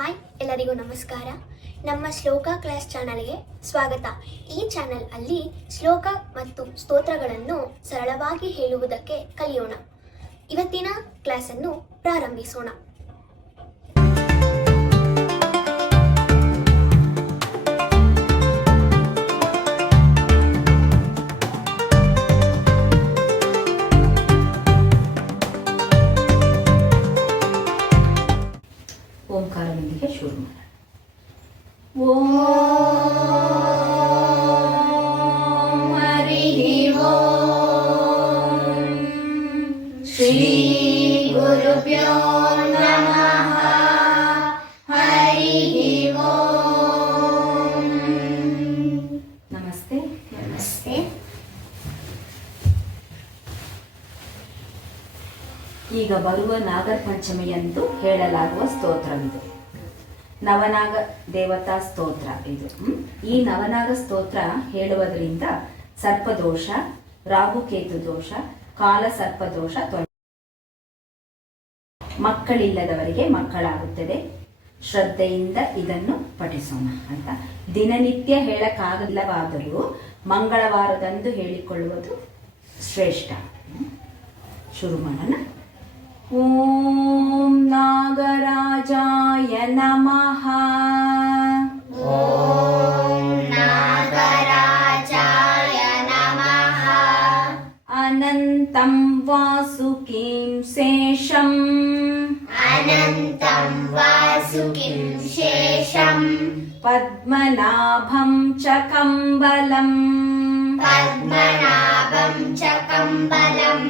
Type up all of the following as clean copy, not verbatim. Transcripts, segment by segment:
Hi, ಎಲ್ಲರಿಗೂ ನಮಸ್ಕಾರ. ನಮ್ಮ ಶ್ಲೋಕ ಕ್ಲಾಸ್ ಚಾನಲ್ಗೆ ಸ್ವಾಗತ. ಈ ಚಾನಲ್ ಅಲ್ಲಿ ಶ್ಲೋಕ ಮತ್ತು ಸ್ತೋತ್ರಗಳನ್ನು ಸರಳವಾಗಿ ಹೇಳುವುದಕ್ಕೆ ಕಲಿಯೋಣ. ಇವತ್ತಿನ ಕ್ಲಾಸನ್ನು ಪ್ರಾರಂಭಿಸೋಣ. ಓಂಕಾರದೊಂದಿಗೆ ಶುರು ಮಾಡೋಣ. ಓಂ ಹರಿ ಓಂ ಶ್ರೀ ಗುರುಭ್ಯೋ ನಮಃ. ಹರಿ ಓಂ. ನಮಸ್ತೆ. ನಮಸ್ತೆ. ಈಗ ಬರುವ ನಾಗರ ಪಂಚಮಿಯಂದು ಹೇಳಲಾಗುವ ಸ್ತೋತ್ರವಿದು. ನವನಾಗ ದೇವತಾ ಸ್ತೋತ್ರ ಇದು. ಈ ನವನಾಗ ಸ್ತೋತ್ರ ಹೇಳುವುದರಿಂದ ಸರ್ಪದೋಷ, ರಾಹುಕೇತು ದೋಷ, ಕಾಲ ಸರ್ಪದೋಷ ಮಕ್ಕಳಿಲ್ಲದವರಿಗೆ ಮಕ್ಕಳಾಗುತ್ತದೆ. ಶ್ರದ್ಧೆಯಿಂದ ಇದನ್ನು ಪಠಿಸೋಣ ಅಂತ. ದಿನನಿತ್ಯ ಹೇಳಕ್ಕಾಗಲ್ಲವಾದರೂ ಮಂಗಳವಾರದಂದು ಹೇಳಿಕೊಳ್ಳುವುದು ಶ್ರೇಷ್ಠ. ಶುರು ಮಾಡೋಣ. ಓಂ ನಾಗರಾಜಾಯ ನಮಃ. ಓಂ ನಾಗರಾಜಾಯ ನಮಃ. ಅನಂತಂ ವಾಸುಕಿಂ ಶೇಷಂ. ಅನಂತಂ ವಾಸುಕಿಂ ಶೇಷಂ. ಪದ್ಮನಾಭಂ ಚ ಕಂಬಲಂ. ಪದ್ಮನಾಭಂ ಚ ಕಂಬಲಂ.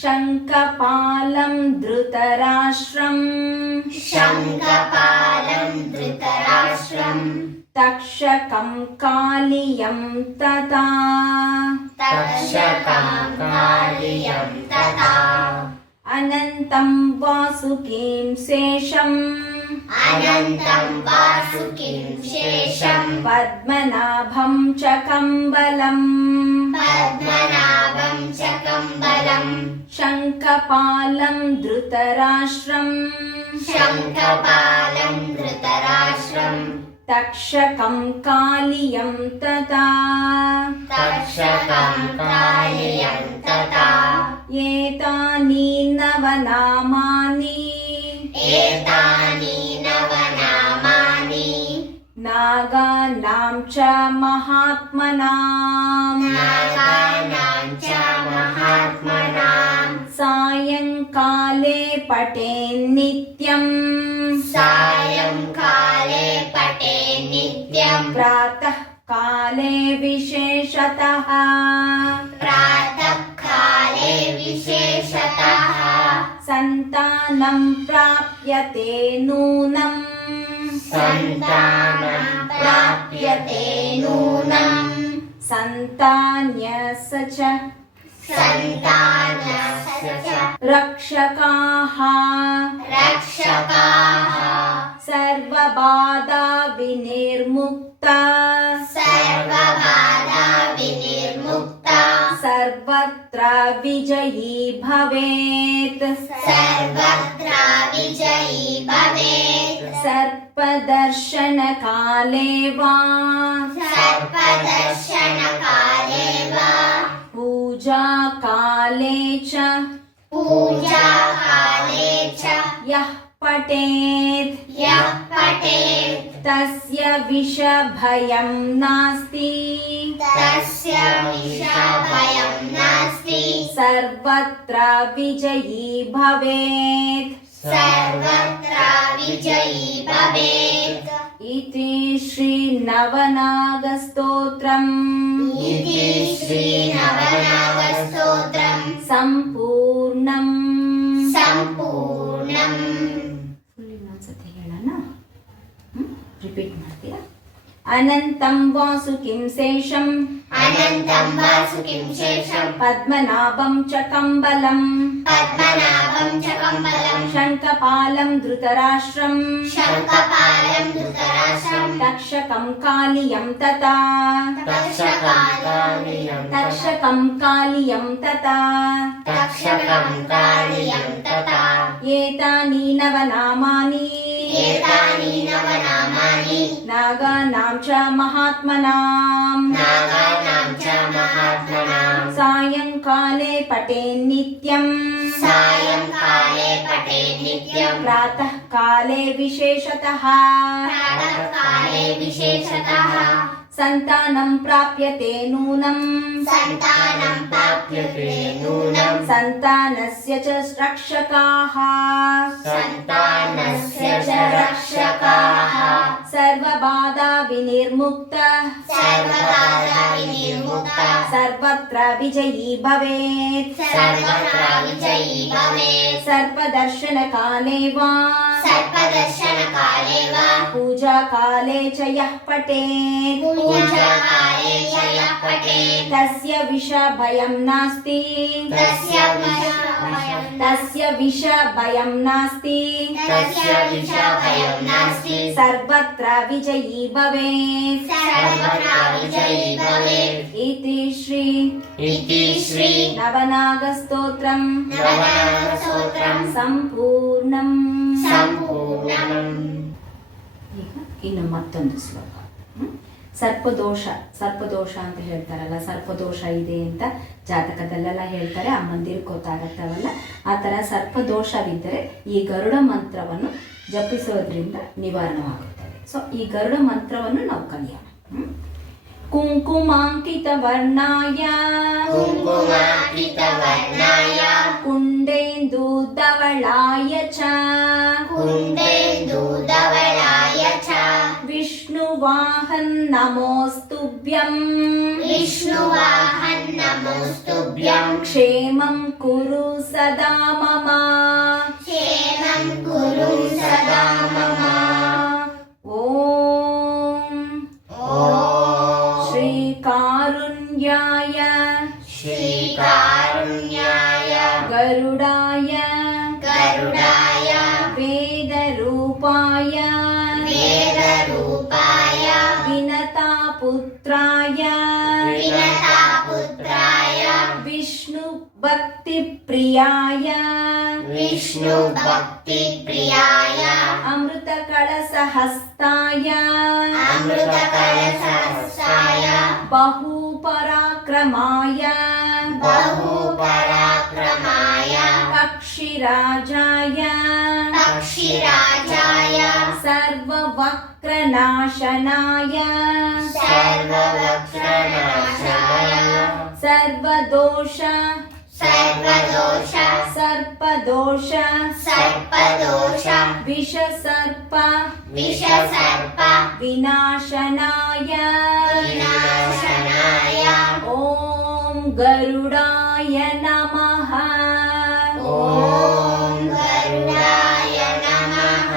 ಶಂಖಪಾಲಂ ಧೃತರಾಷ್ಟ್ರಂ. ಶಂಖಪಾಲಂ ಧೃತರಾಷ್ಟ್ರಂ. ತಕ್ಷಕಂ ಕಾಲಿಯಂ ತಥಾ. ತಕ್ಷಕಂ ಕಾಲಿಯಂ ತಥಾ. ಅನಂತಂ ವಾಸುಕಿಂ ಶೇಷಂ. ಅನಂತಂ ವಾಸುಕಿಂ ಶೇಷಂ. ಪದ್ಮನಾಭಂ ಚ ಕಂಬಲಂ. ಪದ್ಮನಾಭಂ ಚ ಕಂಬಲಂ. ಶಂಖಪಾಲಂ ಧೃತರಾಷ್ಟ್ರಂ. ಶಂಖಪಾಲಂ ಧೃತರಾಷ್ಟ್ರಂ. ತಕ್ಷಕಂ ಕಾಲಿಯಂ ತಥಾ. ತಕ್ಷಕಂ ಕಾಲಿಯಂ ತಥಾ. ಏತಾನಿ ನವನಾಮಾನಿ. ಏತಾನಿ ನವನಾಮಾನಿ. ನಾಗಾನಾಂ ಚ ಮಹಾತ್ಮನಾಂ. ನಾಗಾನಾಂ ಚ ಮಹಾತ್ಮನಾಂ. ಸಾಯಂಕಾಲೇ ಪಠೇನ್ ನಿತ್ಯಂ. ಸಾಯಂಕಾಲೇ ಪಠೇ ನಿತ್ಯಂ. ಪ್ರಾತಃ ಕಾಲೇ ವಿಶೇಷತಃ. ಪ್ರಾತಃ ಕಾಲೇ ವಿಶೇಷತಃ. ಸಂತಾನಂ ಪ್ರಾಪ್ಯತೆ ನೂನಂ. ಸಂತಾನಂ ಪ್ರಾಪ್ಯತೆ ನೂನಂ. ಸಂತಾನ್ಯಸ ಚ ಸಂತಾನಸ್ಯ ಚ ರಕ್ಷಕಾಃ. ರಕ್ಷಕಾಃ. ಸರ್ವಬಾಧಾ ವಿನಿರ್ಮುಕ್ತ. ಸರ್ವಬಾಧಾ ವಿನಿರ್ಮುಕ್ತ. ಸರ್ವತ್ರ ವಿಜಯೀ ಭವೇತ್. ಸರ್ವತ್ರ ವಿಜಯೀ ಭವೇತ್. ಸರ್ಪದರ್ಶನ ಕಾಲೇ ವಾ. ಸರ್ಪದರ್ಶನ ಕಾಲೇ ವಾ. ಪೂಜಾ ಕಾಲೇ ಚ. ಪೂಜಾ ಕಾಲೇ ಚ. ಯಃ ಪಠೇತ್. ಯಃ ಪಠೇತ್. ತಸ್ಯ ವಿಷ ಭಯಂ ನಾಸ್ತಿ. ತಸ್ಯ ವಿಷ ಭಯಂ ನಾಸ್ತಿ. ಸರ್ವತ್ರ ವಿಜಯೀ ಭವೇತ್. ಸರ್ವತ್ರ ವಿಜಯೀ ಭವೇತ್. ಇತಿ ಶ್ರೀ ನವನಾಗ ಸ್ತೋತ್ರಂ. ಇತಿ ಶ್ರೀ ನವನಾಗ ಸ್ತೋತ್ರಂ ಸಂಪೂರ್ಣಂ. ಸಂಪೂರ್ಣಂ. ಇನ್ನೊಂದ್ಸತಿ ಹೇಳೋಣ. ರಿಪೀಟ್ ಮಾಡ್ತೀರಾ? ಅನಂತಂ ವಾಸುಕಿಂ ಶೇಷಂ. ಅನಂತಂ ವಾಸುಕಿಂ ಶೇಷಂ. ಪದ್ಮನಾಭಂ ಚ ಕಂಬಲಂ. ಪದ್ಮನಾಭಂ ಚ ಕಂಬಲಂ. ಶಂಖಪಾಲಂ ಧೃತರಾಷ್ಟ್ರಂ. ಶಂಖಪಾಲಂ ಧೃತರಾಷ್ಟ್ರಂ. ತಕ್ಷಕಂ ಕಾಲಿಯಂ ತಥಾ. ತಕ್ಷಕಂ ಕಾಲಿಯಂ ತಥಾ. ತಕ್ಷಕಂ ಕಾಲಿಯಂ ತಥಾ. ಏತಾನಿ ನವನಾಮಾನಿ. ಏತಾನಿ ನವ कर्माणि नागानां च महात्मनां सायंकाले पठेन्नित्यं सायंकाले पठेत् नित्यं प्रातः काले विशेषतः प्रातःकाले विशेषतः संतानं प्राप्यते नूनं सन्तानं प्राप्यते नूनं संतानस्य च रक्षकाः सन्तानस्य च रक्षकाः सर्वबाधा विनिर्मुक्तः सर्वबाधा विनिर्मुक्तः सर्वत्र विजयी भवेत् सर्वत्र विजयी भवेत् सर्पदर्शनकाले वा सर्पदर्शनकाले वा पूजाकाले च यः पठेत् पूजाकाले च यः पठेत् तस्य विषभयं नास्ति तस्य विषभयं तस्य विषभयं नास्ति तस्य विषभयं नास्ति सर्वत्र विजयी भवेत् सर्वत्र विजयी भवेत् इति श्री इति श्री नवनागस्तोत्रं नवनागस्तोत्रं ಸಂಪೂರ್ಣಂ. ಸಂಪೂರ್ಣಂ. ಈಗ ಇನ್ನು ಮತ್ತೊಂದು ಶ್ಲೋಕ. ಸರ್ಪದೋಷ ಅಂತ ಹೇಳ್ತಾರಲ್ಲ, ಸರ್ಪದೋಷ ಇದೆ ಅಂತ ಜಾತಕದಲ್ಲೆಲ್ಲ ಹೇಳ್ತಾರೆ, ಅಮ್ಮಂದಿರಿಗೆ ಗೊತ್ತಾಗತ್ತವಲ್ಲ. ಆ ಥರ ಸರ್ಪದೋಷವಿದ್ದರೆ ಈ ಗರುಡ ಮಂತ್ರವನ್ನು ಜಪಿಸೋದ್ರಿಂದ ನಿವಾರಣವಾಗುತ್ತದೆ. ಸೊ ಈ ಗರುಡ ಮಂತ್ರವನ್ನು ನಾವು ಕಲಿಯೋಣ. ಕುಂಕುಮಾಂಕಿತ ವರ್ಣಾಯ ಕುಂಕುಮಾಂಕಿತವರ್ಣಾಯ ಕುಂಡೇಂದು ಧವಳಾಯ ಚ ಕುಂಡೇಂದೂಧವಳಾಯ ಚ ವಿಷ್ಣುವಾಹನ್ ನಮೋಸ್ತುಭ್ಯಂ ವಿಷ್ಣುವಾಹನ್ ನಮೋಸ್ತುಭ್ಯಂ ಕ್ಷೇಮಂ ಕುರು ಸದಾ ಮಮ ಕ್ಷೇಮಂ ಕುರು ಸದಾ ಮಮ ಓಂ ಶ್ರೀ ಕಾರುಣ್ಯಾಯ ಶ್ರೀಕಾರುಣ್ಯಾಯ ಗರುಡಾಯ ಗರುಡಾಯ ವೇದರೂಪಾಯ ವೇದರೂಪಾಯ ವಿನತಾಪುತ್ರಾಯ ವಿನತಾಪುತ್ರಾಯ ವಿಷ್ಣು ಭಕ್ತಿ ಪ್ರಿಯಾಯ ವಿಷ್ಣು ಭಕ್ತಿ ಪ್ರಿಯಾಯ ಅಮೃತ ಕಳಸಹಸ್ತಾಯ ಅಮೃತ ಕಳಸಹಸ್ತಾಯ ಬಹು ಪರಾಕ್ರಮಾಯ ಬಹು ಪರಾಕ್ರಮಾಯ ಪಕ್ಷಿರಾಜಾಯ ಪಕ್ಷಿರಾಜಾಯ ಸರ್ವವಕ್ರನಾಶನಾಯ ಸರ್ವವಕ್ರನಾಶಾಯ ಸರ್ವದೋಷ ಸರ್ವದೋಷ ಸರ್ಪದೋಷ ಸರ್ಪದೋಷ ವಿಷಸರ್ಪ ವಿಷಸರ್ಪ ವಿನಾಶನಾಯ ವಿನಾಶನಾಯ ಓಂ ಗರುಡಾಯ ನಮಃ ಓಂ ಗರುಡಾಯ ನಮಃ.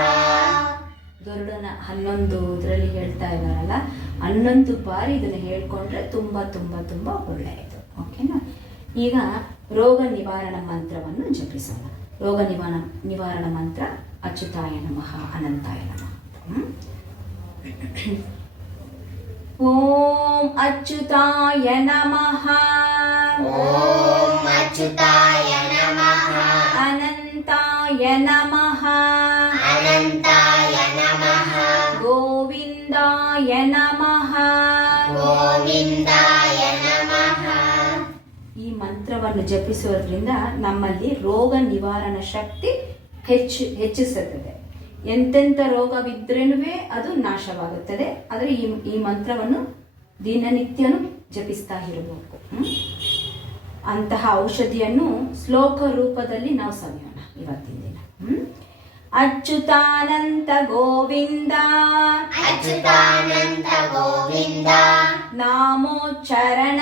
ಗರುಡನ 11 ಇದರಲ್ಲಿ ಹೇಳ್ತಾ ಇದ್ದಾರಲ್ಲ, 11 ಬಾರಿ ಇದನ್ನು ಹೇಳ್ಕೊಂಡ್ರೆ ತುಂಬಾ ತುಂಬಾ ತುಂಬಾ ಒಳ್ಳೆಯದು. ಓಕೆನಾ? ಈಗ ರೋಗ ನಿವಾರಣ ಮಂತ್ರವನ್ನು ಜಪಿಸೋಣ. ರೋಗ ನಿವಾರಣ ಮಂತ್ರ ಅಚ್ಯುತಾಯ ನಮಃ ಅನಂತಾಯ ನಮಃ. ಓಂ ಅಚ್ಯುತಾಯ ನಮಃ ಓಂ ಅಚ್ಯುತಾಯ ನಮಃ ಅನಂತಾಯ ನಮಃ ಅನಂತಾಯ ನಮಃ ಗೋವಿಂದಾಯ ನಮಃ. ಗೋವಿಂದಾಯ ನಮಃ. ಈ ಮಂತ್ರವನ್ನು ಜಪಿಸೋದ್ರಿಂದ ನಮ್ಮಲ್ಲಿ ರೋಗ ನಿವಾರಣಾ ಶಕ್ತಿ ಹೆಚ್ಚಿಸುತ್ತದೆ. ಎಂತೆಂಥ ರೋಗವಿದ್ರೇನೂ ಅದು ನಾಶವಾಗುತ್ತದೆ. ಆದರೆ ಈ ಮಂತ್ರವನ್ನು ದಿನನಿತ್ಯನೂ ಜಪಿಸ್ತಾ ಇರಬೇಕು. ಅಂತಹ ಔಷಧಿಯನ್ನು ಶ್ಲೋಕ ರೂಪದಲ್ಲಿ ನಾವು ಸವಿಯೋಣ ಇವತ್ತಿನ ದಿನ. ಅಚ್ಯುತಾನಂತ ಗೋವಿಂದ ಅಚ್ಯುತಾನಂತ ಗೋವಿಂದ ನಾಮೋಚ್ಚರಣ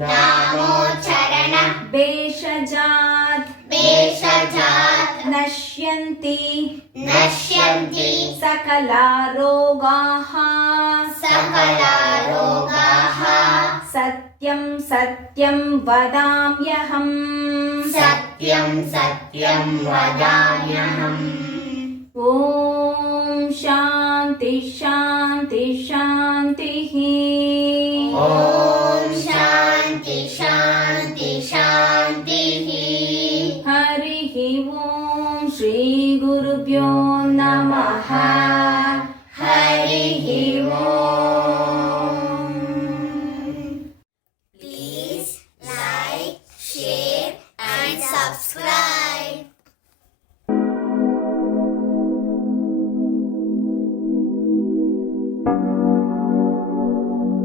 ನಾಮೋಚ್ಚರಣ ಬೇಷಜಾತ್ ಬೇಷಜಾತ್ ನಶ್ಯಂತಿ ನಶ್ಯಂತಿ ಸಕಲ ರೋಗಾಃ ಸಕಲ ರೋಗಾಃ ಸತ್ಯಂ ಸತ್ಯಂ ವದಾಮ್ಯಹಂ ಸತ್ಯಂ ಸತ್ಯಂ ವದಾಮ್ಯಹಂ. ಓಂ ಶಾಂತಿ ಶಾಂತಿ ಶಾಂತಿ. ಓಂ ಶಾಂತಿ ಶಾಂತಿ ಶಾಂತಿ. ಹರಿ ಓಂ ಶ್ರೀ ಗುರುಭ್ಯೋ ನಮಃ. ಹರಿ and subscribe.